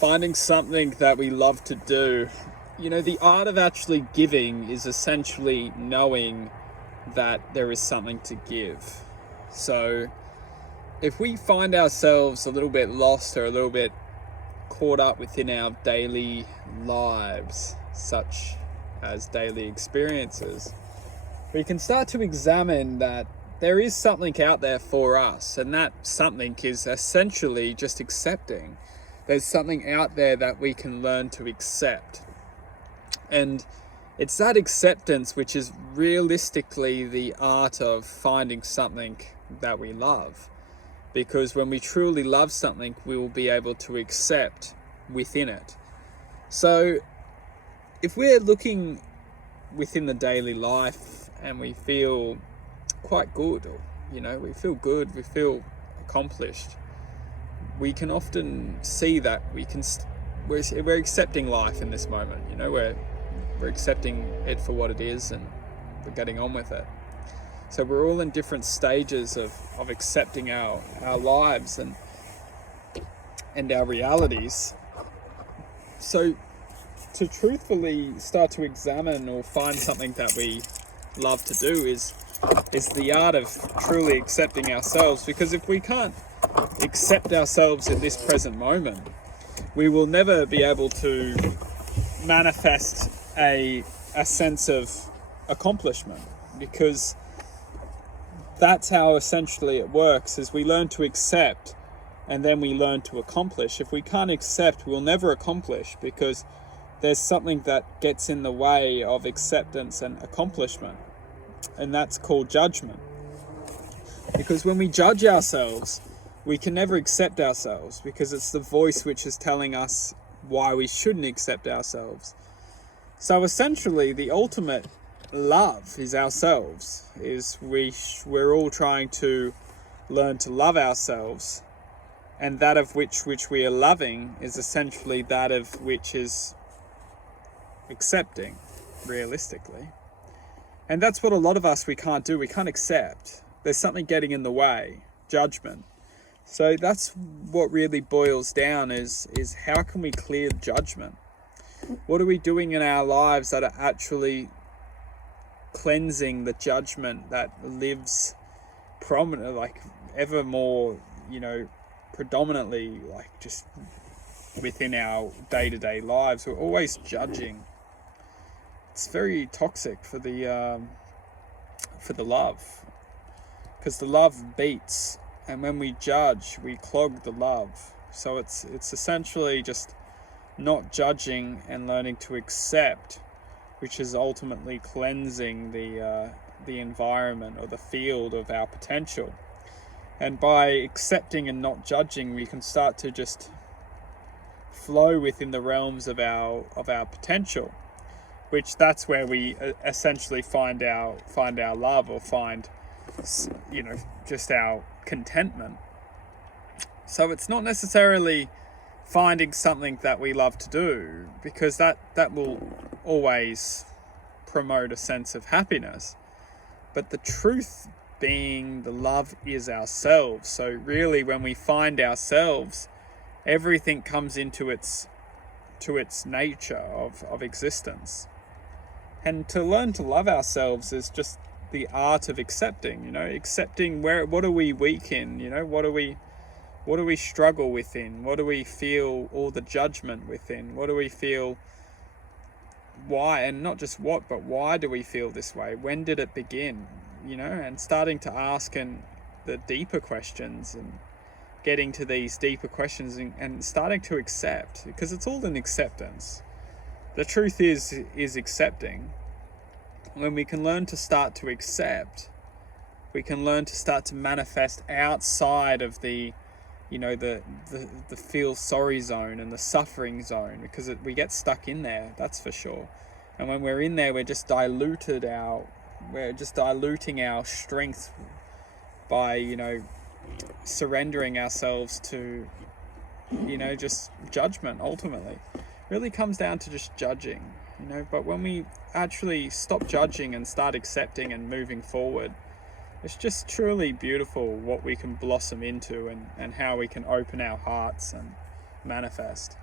Finding something that we love to do. The art of actually giving is essentially knowing that there is something to give. So if we find ourselves a little bit lost or a little bit caught up within our daily lives, such as daily experiences, we can start to examine that there is something out there for us, and that something is essentially just accepting. There's something out there that we can learn to accept. And it's that acceptance which is realistically the art of finding something that we love. Because when we truly love something, we will be able to accept within it. So if we're looking within the daily life and we feel quite good, or we feel good, we feel accomplished, we can often see that we're accepting life in this moment. We're accepting it for what it is, and we're getting on with it. So we're all in different stages of accepting our lives and our realities. So to truthfully start to examine or find something that we love to do is the art of truly accepting ourselves. Because if we can't accept ourselves in this present moment, we will never be able to manifest a sense of accomplishment, because that's how essentially it works. Is we learn to accept and then we learn to accomplish. If we can't accept, we'll never accomplish, because there's something that gets in the way of acceptance and accomplishment, and that's called judgment. Because when we judge ourselves, we can never accept ourselves, because it's the voice which is telling us why we shouldn't accept ourselves. So essentially, the ultimate love is ourselves. We're all trying to learn to love ourselves, and that of which we are loving is essentially that of which is accepting, realistically. And that's what a lot of us we can't do. We can't accept. There's something getting in the way, judgment. So that's what really boils down is how can we clear judgment? What are we doing in our lives that are actually cleansing the judgment that lives prominent, like ever more, predominantly, like just within our day-to-day lives? We're always judging. It's very toxic for the love, because the love beats, and when we judge, we clog the love. So it's essentially just not judging and learning to accept, which is ultimately cleansing the environment or the field of our potential. And by accepting and not judging, we can start to just flow within the realms of our potential, which that's where we essentially find our love, or find just our contentment. So it's not necessarily finding something that we love to do, because that will always promote a sense of happiness. But the truth being, the love is ourselves. So really, when we find ourselves, everything comes into its nature of existence. And to learn to love ourselves is just the art of accepting, accepting what are we weak in, what do we struggle within, what do we feel all the judgment within, what do we feel, why, and not just what, but why do we feel this way, when did it begin, and starting to ask the deeper questions, and getting to these deeper questions, and starting to accept, because it's all in acceptance. The truth is accepting. When we can learn to start to accept, we can learn to start to manifest outside of the feel sorry zone and the suffering zone, because we get stuck in there, that's for sure. And when we're in there, we're just diluting our strength by surrendering ourselves to just judgment. Ultimately really comes down to just judging, but when we actually stop judging and start accepting and moving forward, it's just truly beautiful what we can blossom into, and how we can open our hearts and manifest.